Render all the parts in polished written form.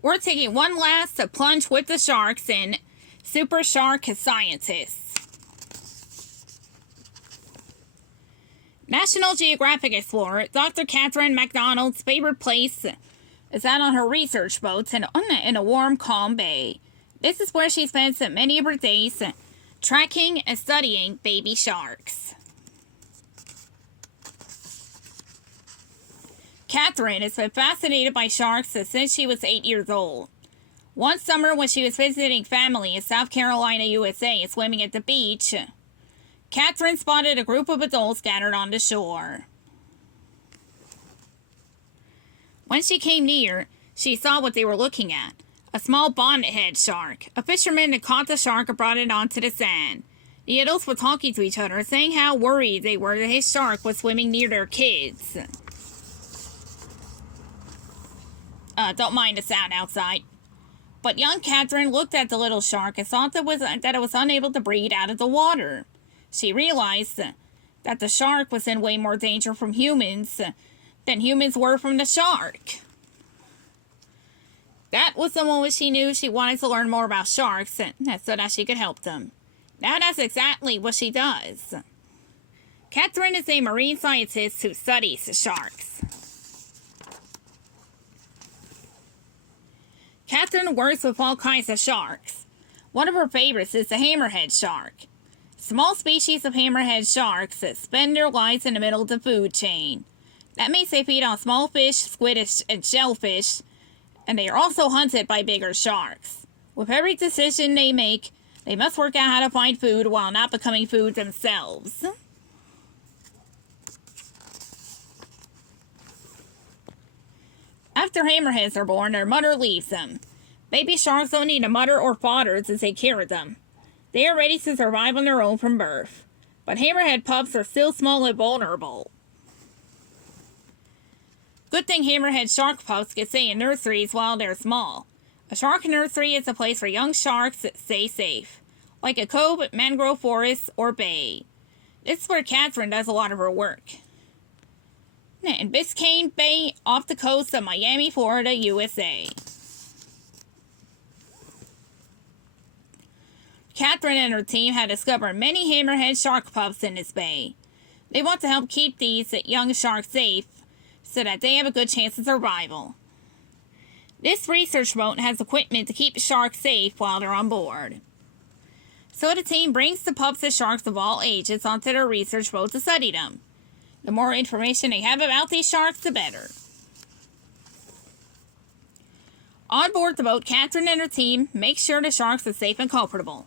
We're taking one last plunge with the sharks in Super Shark Scientists. National Geographic explorer Dr. Catherine MacDonald's favorite place is out on her research boats in a warm, calm bay. This is where she spends many of her days tracking and studying baby sharks. Catherine has been fascinated by sharks since she was 8 years old. One summer when she was visiting family in South Carolina, USA, and swimming at the beach, Catherine spotted a group of adults gathered on the shore. When she came near, she saw what they were looking at. A small bonnethead shark. A fisherman had caught the shark and brought it onto the sand. The adults were talking to each other, saying how worried they were that his shark was swimming near their kids. Don't mind the sound outside. But young Catherine looked at the little shark and saw that it was unable to breathe out of the water. She realized that the shark was in way more danger from humans than humans were from the shark. That was the moment she knew she wanted to learn more about sharks so that she could help them. Now that's exactly what she does. Catherine is a marine scientist who studies sharks. Catherine works with all kinds of sharks. One of her favorites is the hammerhead shark. Small species of hammerhead sharks that spend their lives in the middle of the food chain. That means they feed on small fish, squid, and shellfish, and they are also hunted by bigger sharks. With every decision they make, they must work out how to find food while not becoming food themselves. After hammerheads are born, their mother leaves them. Baby sharks don't need a mother or father to take care of them. They are ready to survive on their own from birth. But hammerhead pups are still small and vulnerable. Good thing hammerhead shark pups can stay in nurseries while they're small. A shark nursery is a place where young sharks stay safe, like a cove, mangrove forest, or bay. This is where Catherine does a lot of her work. In Biscayne Bay, off the coast of Miami, Florida, USA. Catherine and her team have discovered many hammerhead shark pups in this bay. They want to help keep these young sharks safe so that they have a good chance of survival. This research boat has equipment to keep sharks safe while they're on board. So the team brings the pups and sharks of all ages onto their research boat to study them. The more information they have about these sharks, the better. On board the boat, Catherine and her team make sure the sharks are safe and comfortable.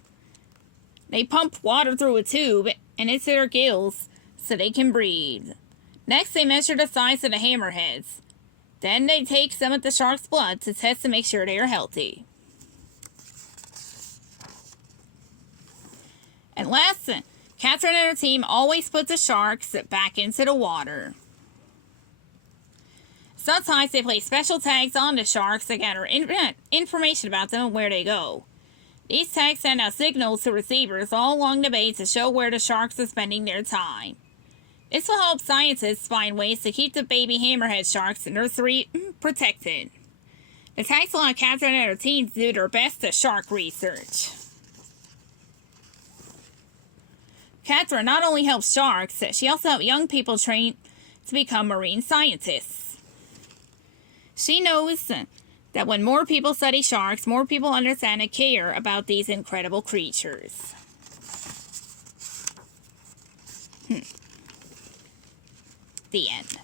They pump water through a tube and into their gills so they can breathe. Next, they measure the size of the hammerheads. Then they take some of the shark's blood to test to make sure they are healthy. And last, Catherine and her team always put the sharks back into the water. Sometimes they place special tags on the sharks to gather information about them and where they go. These tags send out signals to receivers all along the bay to show where the sharks are spending their time. This will help scientists find ways to keep the baby hammerhead sharks in nursery protected. The tags allow Catherine and her team to do their best at shark research. Catherine not only helps sharks, she also helps young people train to become marine scientists. She knows that when more people study sharks, more people understand and care about these incredible creatures. The end.